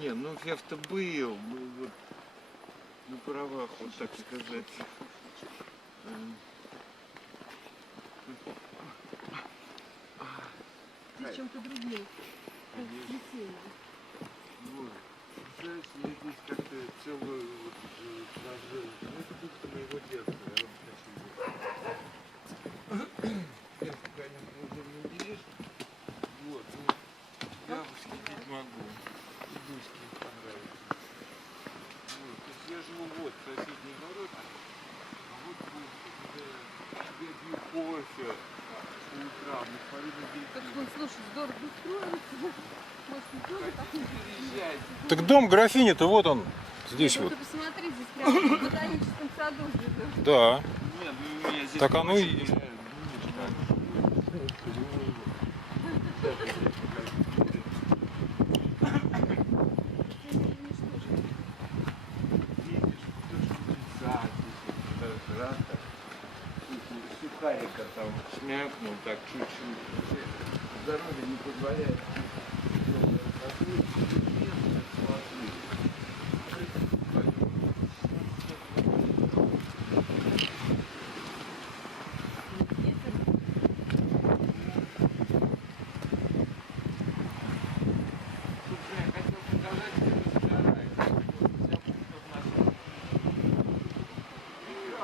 Не, ну я-то был, вот на правах, вот так сказать. Э, Ты чем-то другим. Вот. Знаешь, я здесь как-то целую вот э, прожил. Ну, это бухта моего детства, я вам хочу Я, конечно, уже не удивишь. Вот, ну, я восхитить могу. И Дуське понравится. Вот, то есть я живу вот в соседней ворота, а вот где я пью кофе по утрам, Так детей. что, слушай, здорово устроился. Так дом графини-то вот он, здесь вот. посмотри, здесь прямо в ботаническом саду живет. Да. Нет, ну у меня здесь Так оно и есть. Суху- сухарика там шмякнул так чуть-чуть. Здоровье не позволяет. Слушай, я хотел показать тебе сарай. Вот, вся бухта в нашем. И обойдет. Ну, соответственно, вот. Отличный отель, согласись, посмотри. Вот фирма, если будешь переснимать,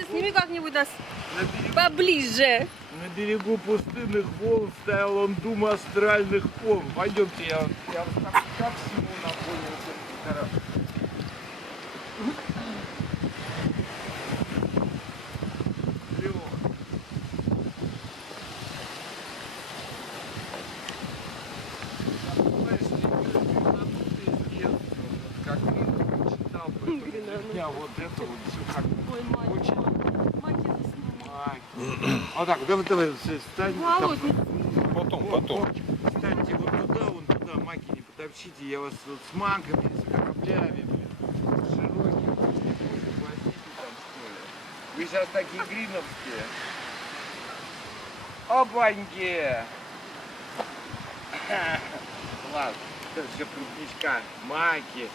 Даже сними как-нибудь нас поближе. на берегу пустынных волн стоял он дум астральных ком. Пойдемте, я, я как, как всему напомню вот как читал вот это вот все как Ой, мать. очень Мать, это снимай. Мать. Вот так, давай, давай, встань. Володь, там. Потом, потом. Встаньте вот туда, вон туда, маки не потопчите, я вас вот с манками, с кораблями, блин, широкими, блин, возьмите там, что ли. Вы сейчас такие гриновские. Опаньки! Класс. Все крупничка, маки,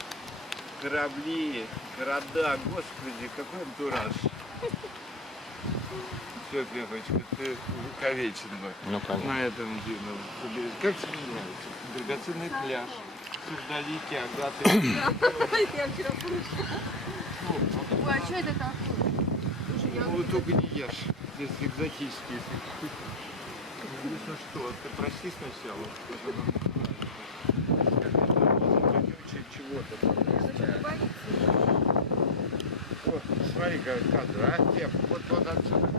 корабли, города. Господи, какой антураж. Все, Пепочка, ты увековечен мой Ну, конечно. на этом дивном побережье. Как тебе нравится? Драгоценный пляж. Сурдалики, агаты. я вчера слышала. Ой, а что это такое? Ну, вот только не ешь. Здесь экзотические. Известно что, ты прости сначала. чего-то. Слушай, боится. Вот, смотри, а? Тем, вот, вот отсюда.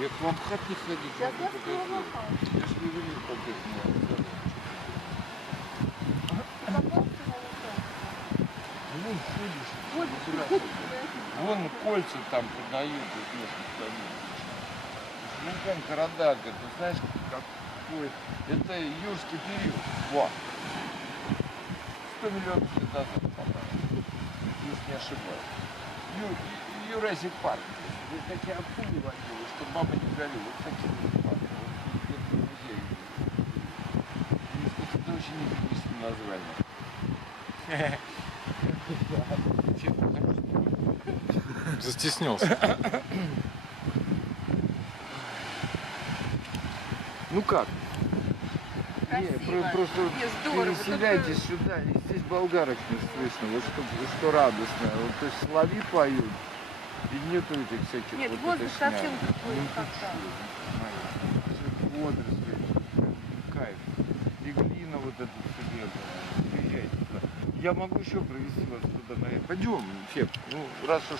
Я к вам в хат не ходить. Я могу скоро показать. махаю. Я ж не велел побыть Вон ходишь. Сюда. Вон кольца там продают Вулкан Карадага, ты знаешь, какой? Это юрский период. Во. 100 миллионов лет назад по-моему. Если не ошибаюсь. Ю, Юрасик парк. Здесь такие акулы водили, что баба не горела. Вот такие вот парки. Вот где-то в музее. И, кстати, это очень неприличное название. Застеснялся. Ну как? Не, про- просто Не, здорово. переселяйтесь сюда, и здесь болгарок не слышно, вот что, что радостно. Вот, то есть соловьи поют, и нету этих всяких Нет, вот воздух совсем другой, Ну, как ты там. чё, всё водоросли, кайф. И глина вот эта все. Приезжайте туда. Я могу еще провести вас туда наверх. Пойдем, Феб. Ну, раз уж